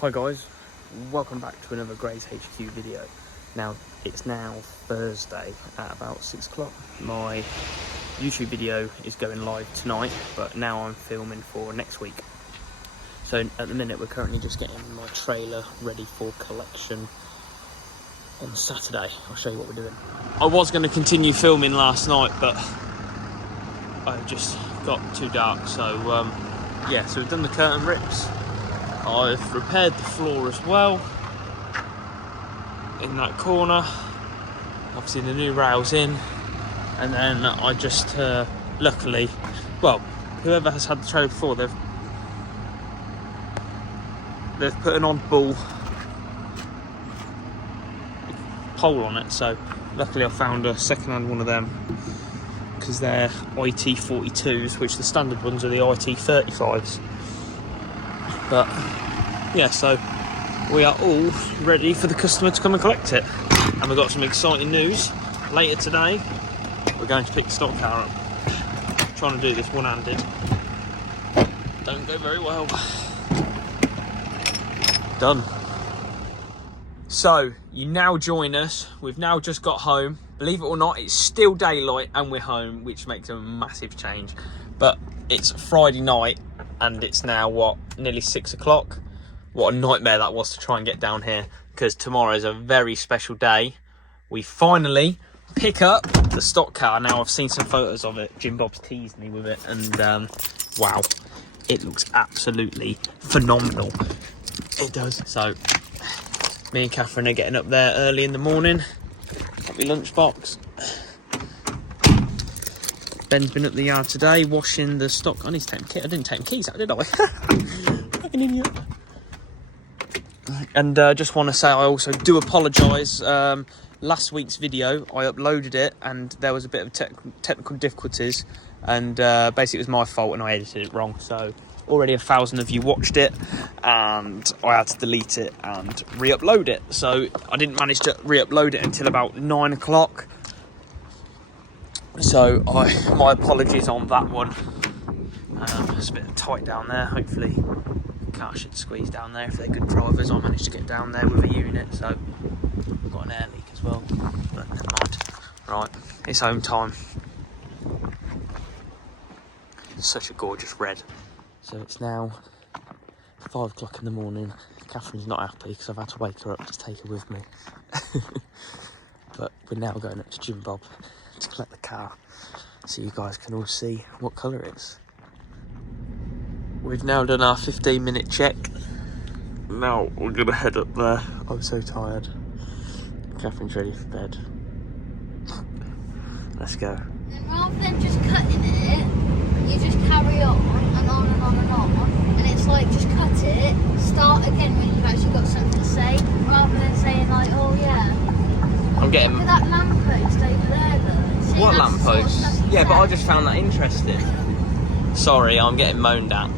Hi guys, welcome back to another Grays HQ video. Now, it's now Thursday at about 6 o'clock. My YouTube video is going live tonight, but now I'm filming for next week. So at the minute we're currently just getting my trailer ready for collection on Saturday. I'll show you what we're doing. I was going to continue filming last night, but I just got too dark, so yeah, so we've done the curtain rips. I've repaired the floor as well in that corner. Obviously the new rails in, and then I just luckily, well, whoever has had the trailer before, they've put an oddball pole on it, so luckily I found a second-hand one of them, because they're IT42s, which the standard ones are the IT35s. But yeah, so we are all ready for the customer to come and collect it. And we've got some exciting news. Later today, we're going to pick the stock car up. I'm trying to do this one-handed. Don't go very well. Done. So, you now join us. We've now just got home. Believe it or not, it's still daylight and we're home, which makes a massive change. But it's Friday night and it's now, what, nearly 6 o'clock? What a nightmare that was to try and get down here, because tomorrow is a very special day. We finally pick up the stock car. Now, I've seen some photos of it. Jim Bob's teased me with it, and wow, it looks absolutely phenomenal. It does. So, me and Catherine are getting up there early in the morning. Got my lunchbox. Ben's been up the yard today washing the stock. I need to take my kit. I didn't take my keys out, did I? Like an idiot. And just want to say I also do apologise. Last week's video, I uploaded it and there was a bit of technical difficulties, and basically it was my fault and I edited it wrong. So already 1,000 of you watched it and I had to delete it and re-upload it. So I didn't manage to re-upload it until about 9 o'clock. So my apologies on that one. It's a bit tight down there. Hopefully the car should squeeze down there if they're good drivers. I managed to get down there with a unit, so I've got an air leak as well, but never mind. Right, it's home time. It's such a gorgeous red. So it's now 5 o'clock in the morning. Catherine's not happy because I've had to wake her up to take her with me. But we're now going up to Jim Bob to collect the car, so you guys can all see what colour it is. We've now done our 15-minute check. Now we're gonna head up there. I'm so tired. Catherine's ready for bed. Let's go. And rather than just cutting it, you just carry on and on and on and on, and it's like, just cut it, start again when you've actually got something to say, rather than saying like, oh yeah, I'm getting... look at that lamppost over there though. See, what that's lamppost? Sort of Yeah, but I just found that interesting. Sorry, I'm getting moaned at.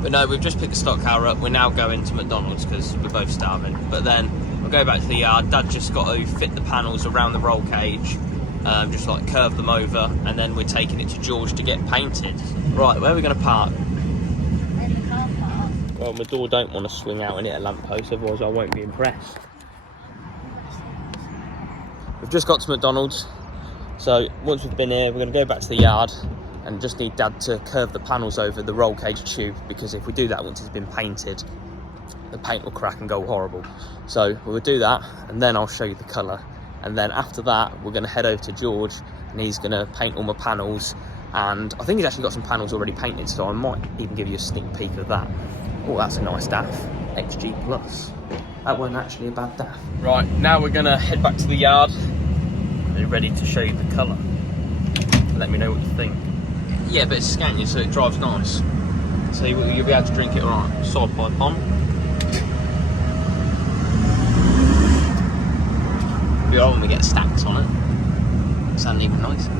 But no, we've just picked the stock car up. We're now going to McDonalds because we're both starving. But then we'll go back to the yard. Dad just got to fit the panels around the roll cage, just like curve them over, and then we're taking it to George to get painted. Right, where are we going to park? in the car park. Well, my door don't want to swing out and hit a lamppost, otherwise I won't be impressed. We've just got to McDonald's, so once we've been here, we're going to go back to the yard and just need Dad to curve the panels over the roll cage tube, because if we do that once it's been painted, the paint will crack and go horrible. So we'll do that, and then I'll show you the colour. And then after that, we're going to head over to George, and he's going to paint all my panels. And I think he's actually got some panels already painted, so I might even give you a sneak peek of that. Oh, that's a nice DAF, XG Plus. That wasn't actually a bad DAF. Right, now we're going to head back to the yard. We're ready to show you the colour. Let me know what you think. Yeah, but it's Scania, so it drives nice. So you'll be able to drink it alright. Side pipe on. It'll be alright when we get stacks on it. Sound even nicer.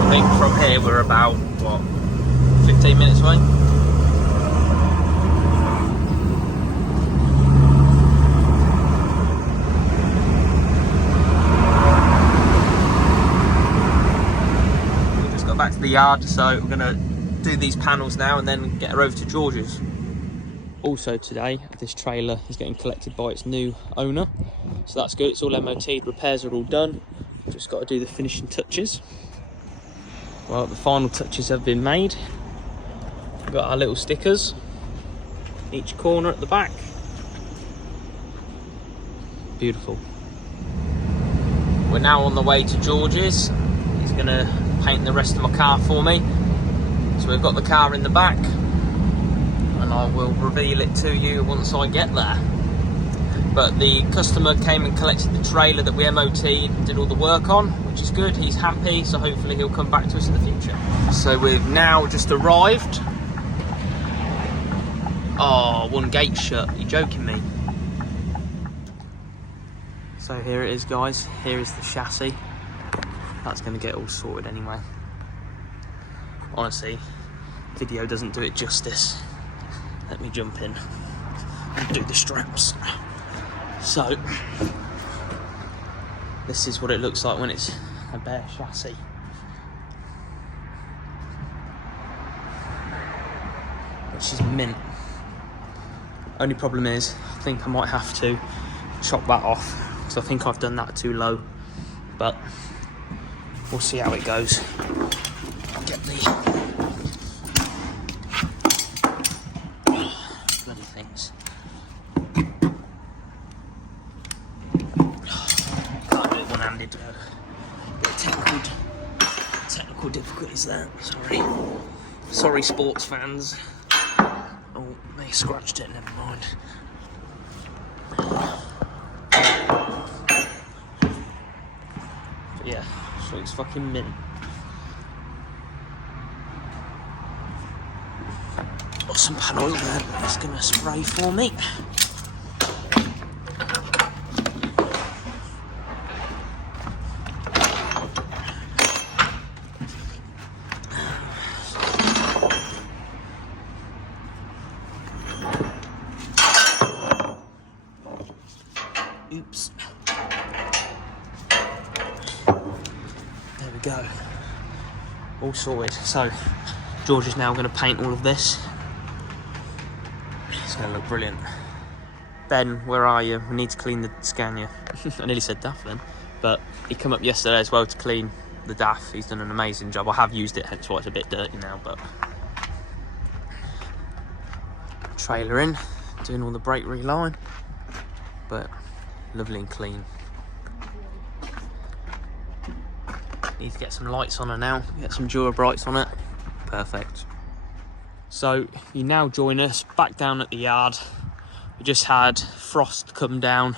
I think from here we're about, what, 15 minutes away? back to the yard, so we're gonna do these panels now and then get her over to George's. Also today, this trailer is getting collected by its new owner, so that's good. It's all MOT'd, repairs are all done. Just got to do the finishing touches. Well, the final touches have been made. We've got our little stickers, each corner at the back. Beautiful. We're now on the way to George's. He's gonna paint the rest of my car for me. So we've got the car in the back, and I will reveal it to you once I get there. But the customer came and collected the trailer that we MOT'd and did all the work on, which is good. He's happy, so hopefully he'll come back to us in the future. So we've now just arrived. Oh, one gate shut. You're joking me. So here it is, guys. Here is the chassis. That's going to get all sorted anyway. Honestly, video doesn't do it justice. Let me jump in and do the straps. So, this is what it looks like when it's a bare chassis. Which is mint. Only problem is, I think I might have to chop that off, because I think I've done that too low. But we'll see how it goes. I'll get the bloody things. Can't do it one-handed. Technical difficulties there. Sorry, sports fans. Oh, they scratched it. Never mind. But yeah, so it's fucking mint. Got some panel there that's gonna spray for me. Oops. There we go. All sorted. So, George is now going to paint all of this. It's going to look brilliant. Ben, where are you? We need to clean the Scania. I nearly said DAF then. But he came up yesterday as well to clean the DAF. He's done an amazing job. I have used it, hence why it's a bit dirty now. But trailer in, doing all the brake reline. But lovely and clean. Need to get some lights on her now, get some Dura Brights on it. Perfect. So you now join us back down at the yard. We just had Frost come down.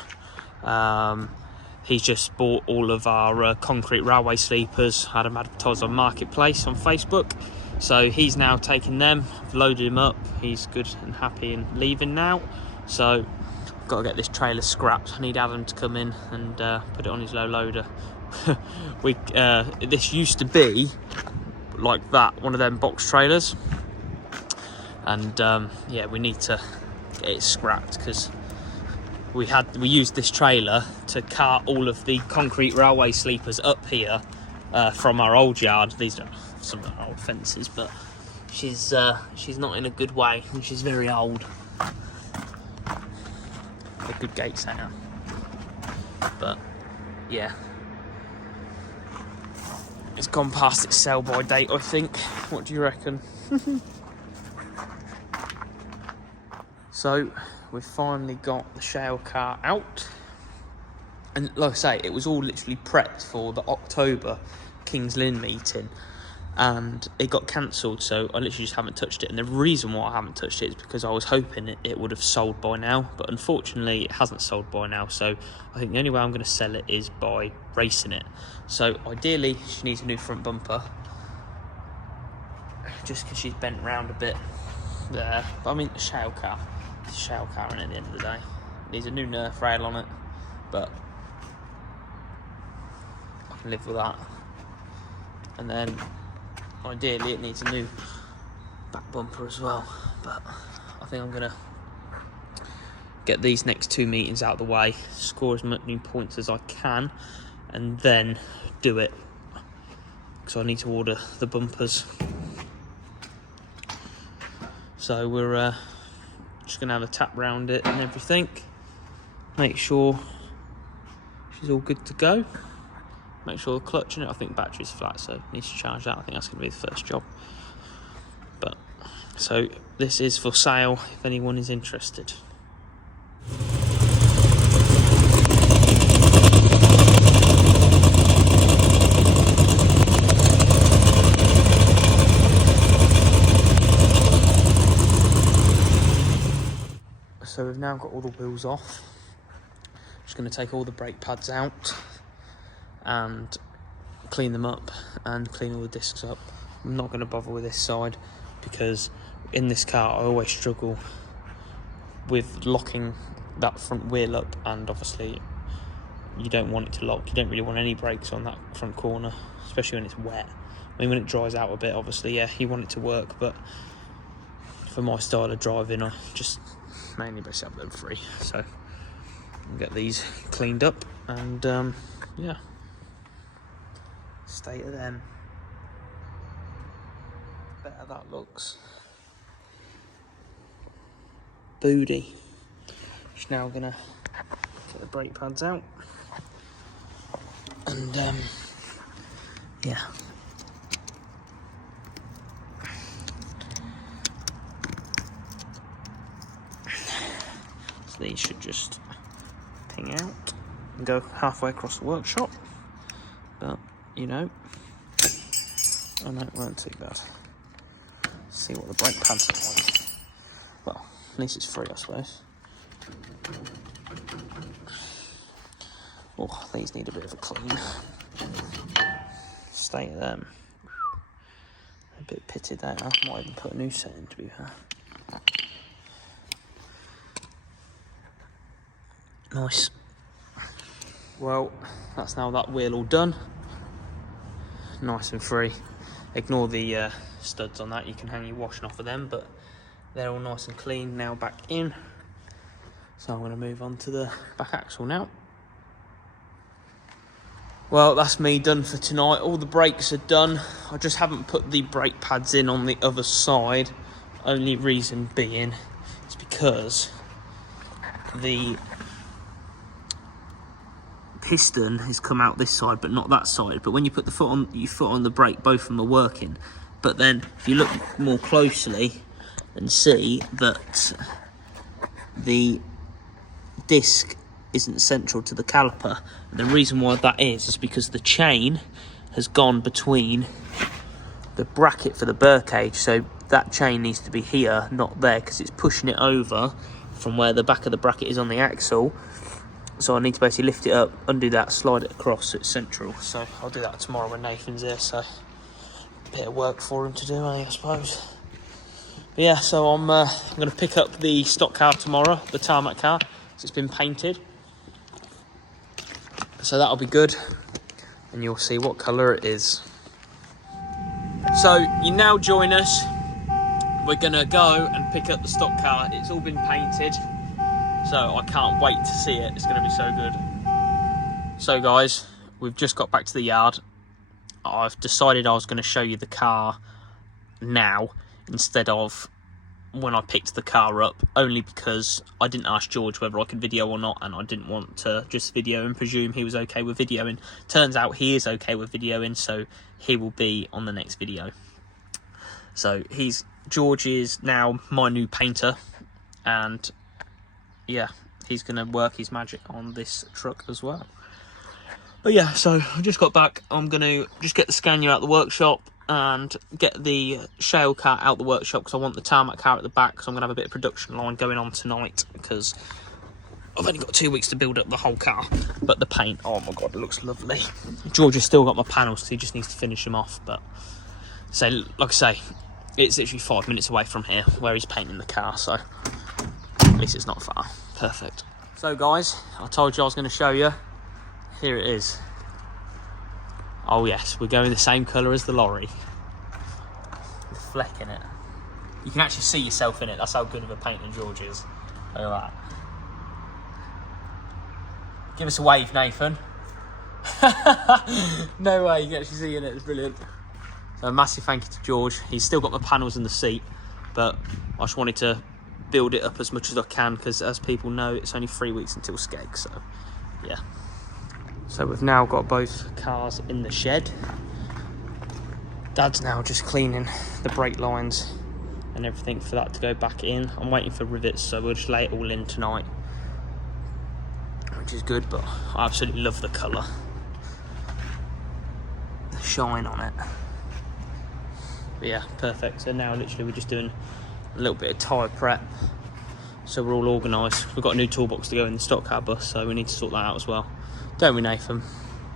He's just bought all of our concrete railway sleepers, had them advertised on Marketplace on Facebook. So he's now taking them, loaded him up. He's good and happy and leaving now. So got to get this trailer scrapped. I need Adam to come in and put it on his low loader. This used to be like that, one of them box trailers, and yeah, we need to get it scrapped because we used this trailer to cart all of the concrete railway sleepers up here from our old yard. These are some of our old fences, but she's not in a good way and she's very old. A good gate setter, but yeah, it's gone past its sell by date, I think. What do you reckon? So we've finally got the shale car out, and like I say, it was all literally prepped for the October Kings Lynn meeting, and it got cancelled, so I literally just haven't touched it. And the reason why I haven't touched it is because I was hoping it would have sold by now, but unfortunately it hasn't sold by now. So I think the only way I'm going to sell it is by racing it. So ideally she needs a new front bumper, just because she's bent round a bit there. But I mean, it's a shale car in it at the end of the day. It needs a new Nerf rail on it, but I can live with that. And then ideally it needs a new back bumper as well, but I think I'm gonna get these next two meetings out of the way, score as many points as I can, and then do it. so I need to order the bumpers. So we're just gonna have a tap round it and everything, make sure she's all good to go, make sure the clutch in it, I think battery's flat, so needs to charge that. I think that's gonna be the first job. But so this is for sale if anyone is interested. So we've now got all the wheels off. Just going to take all the brake pads out and clean them up and clean all the discs up. I'm not going to bother with this side because in this car I always struggle with locking that front wheel up, and obviously you don't want it to lock. You don't really want any brakes on that front corner, especially when it's wet. I mean, when it dries out a bit, obviously, yeah, you want it to work, but for my style of driving, I just mainly best have them free. So I'll get these cleaned up and yeah, state of them. Better that looks. Booty. Just now gonna get the brake pads out and yeah. These should just ping out and go halfway across the workshop, but you know, oh no, it won't too bad. See what the brake pads are like. Well, at least it's free, I suppose. Oh, these need a bit of a clean. State of them. A bit pitted out. I might even put a new set in, to be fair. Nice. Well, that's now that wheel all done. Nice and free. Ignore the studs on that, you can hang your washing off of them, but they're all nice and clean now back in. So I'm going to move on to the back axle now. Well, that's me done for tonight. All the brakes are done. I just haven't put the brake pads in on the other side. Only reason being is because the piston has come out this side but not that side, but when you put the foot on the brake, both of them are working. But then if you look more closely and see that the disc isn't central to the caliper, and the reason why that is because the chain has gone between the bracket for the burr cage, so that chain needs to be here, not there, because it's pushing it over from where the back of the bracket is on the axle. So I need to basically lift it up, undo that, slide it across so it's central. So I'll do that tomorrow when Nathan's here, so a bit of work for him to do, I suppose. But yeah, so I'm going to pick up the stock car tomorrow, the tarmac car, so it's been painted. So that'll be good, and you'll see what colour it is. So you now join us. We're going to go and pick up the stock car. It's all been painted. So I can't wait to see it. It's going to be so good. So guys, we've just got back to the yard. I've decided I was going to show you the car now instead of when I picked the car up, only because I didn't ask George whether I could video or not, and I didn't want to just video and presume he was okay with videoing. Turns out he is okay with videoing, so he will be on the next video. So George is now my new painter, and yeah, he's going to work his magic on this truck as well. But yeah, so I just got back. I'm going to just get the Scania out the workshop and get the shale car out the workshop because I want the tarmac car at the back, because I'm going to have a bit of production line going on tonight because I've only got 2 weeks to build up the whole car. But the paint, oh my god, it looks lovely. George has still got my panels, so he just needs to finish them off. But so, like I say, it's literally 5 minutes away from here where he's painting the car, so at least it's not far. Perfect. So guys, I told you I was going to show you. Here it is. Oh yes, we're going the same colour as the lorry. With a fleck in it. You can actually see yourself in it. That's how good of a painter George is. Look at that. Give us a wave, Nathan. No way, you can actually see in it. It's brilliant. So a massive thank you to George. He's still got the panels in the seat, but I just wanted to build it up as much as I can because, as people know, it's only 3 weeks until skeg. So yeah. So we've now got both cars in the shed. Dad's now just cleaning the brake lines and everything for that to go back in. I'm waiting for rivets, so we'll just lay it all in tonight, which is good, but I absolutely love the colour, the shine on it. But yeah, perfect. So now literally we're just doing a little bit of tyre prep, so we're all organised. We've got a new toolbox to go in the stock car bus, so we need to sort that out as well, don't we, Nathan?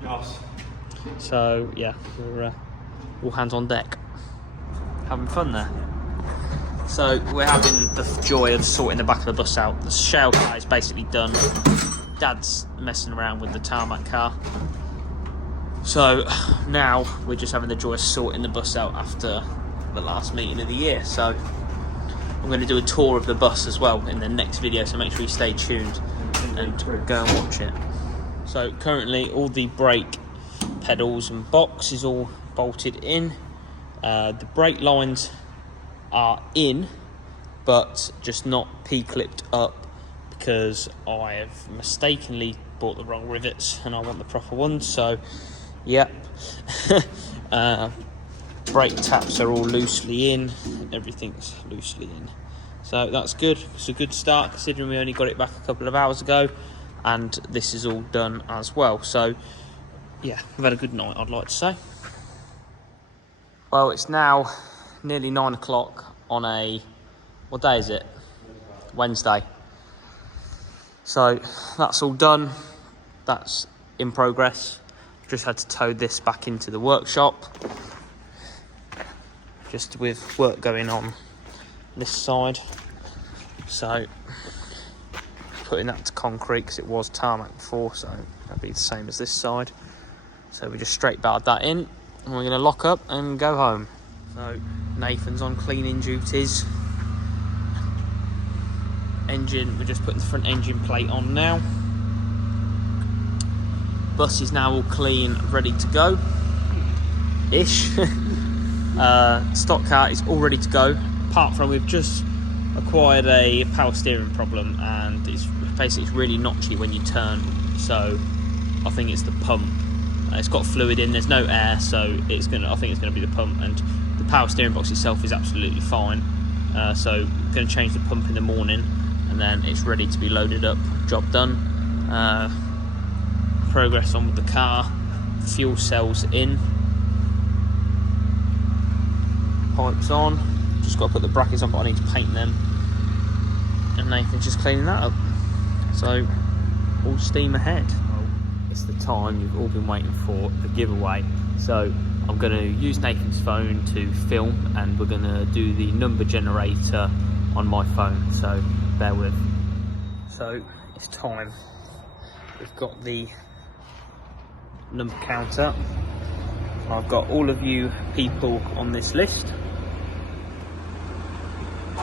Yes. So yeah, we're all hands on deck, having fun there. So we're having the joy of sorting the back of the bus out. The shale car is basically done. Dad's messing around with the tarmac car. So now we're just having the joy of sorting the bus out after the last meeting of the year. So I'm going to do a tour of the bus as well in the next video, so make sure you stay tuned and go and watch it. So currently all the brake pedals and box is all bolted in. The brake lines are in, but just not P-clipped up because I have mistakenly bought the wrong rivets and I want the proper ones. So yep. Brake taps are all loosely in, everything's loosely in, so that's good. It's a good start considering we only got it back a couple of hours ago, and this is all done as well. So yeah, we've had a good night, I'd like to say. Well, it's now nearly 9 o'clock on a, what day is it? Wednesday. So that's all done, that's in progress. Just had to tow this back into the workshop, just with work going on this side. So putting that to concrete because it was tarmac before, so that'd be the same as this side. So we just straight barred that in and we're going to lock up and go home. So Nathan's on cleaning duties. Engine, we're just putting the front engine plate on now. Bus is now all clean, ready to go ish. Stock car is all ready to go, apart from we've just acquired a power steering problem, and it's basically really notchy when you turn. So I think it's the pump. It's got fluid in, there's no air, so I think it's gonna be the pump. And the power steering box itself is absolutely fine. So I'm gonna change the pump in the morning, and then it's ready to be loaded up. Job done. Progress on with the car. Fuel cells in. Pipes on. Just got to put the brackets on, but I need to paint them. And Nathan's just cleaning that up. So all steam ahead. It's the time you've all been waiting for, the giveaway. So I'm going to use Nathan's phone to film, and we're going to do the number generator on my phone. So bear with. So it's time. We've got the number counter. I've got all of you people on this list.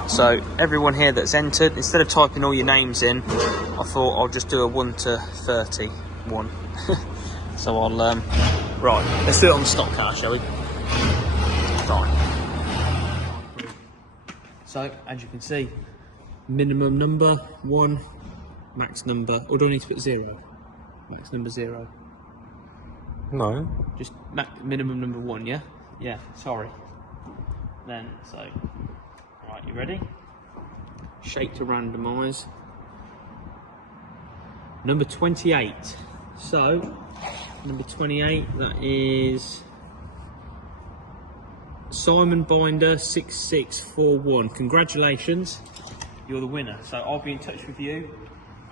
So everyone here that's entered, instead of typing all your names in, I thought I'll just do a 1 to 31. So I'll right, let's do it on the stock car, shall we? Fine. So as you can see, minimum number 1, max number, or do I need to put 0? Max number 0. No. Just minimum number 1, yeah? Yeah, sorry. Then, so, right, you ready? Shake to randomise. Number 28. So, number 28, that is Simon Binder 6641. Congratulations, you're the winner. So I'll be in touch with you,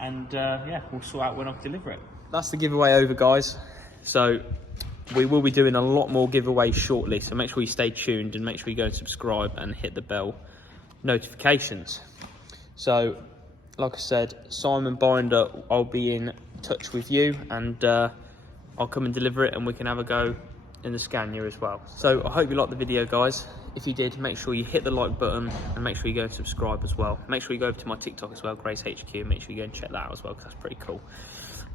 and yeah, we'll sort out when I deliver it. That's the giveaway over, guys. So we will be doing a lot more giveaways shortly, so make sure you stay tuned and make sure you go and subscribe and hit the bell notifications. So like I said, Simon Binder, I'll be in touch with you, and I'll come and deliver it, and we can have a go in the Scania as well. So I hope you liked the video, guys. If you did, make sure you hit the like button, and make sure you go and subscribe as well. Make sure you go over to my TikTok as well, Grace HQ, and make sure you go and check that out as well, because that's pretty cool.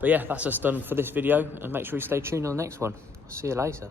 But yeah, that's us done for this video, and make sure you stay tuned on the next one. I'll see you later.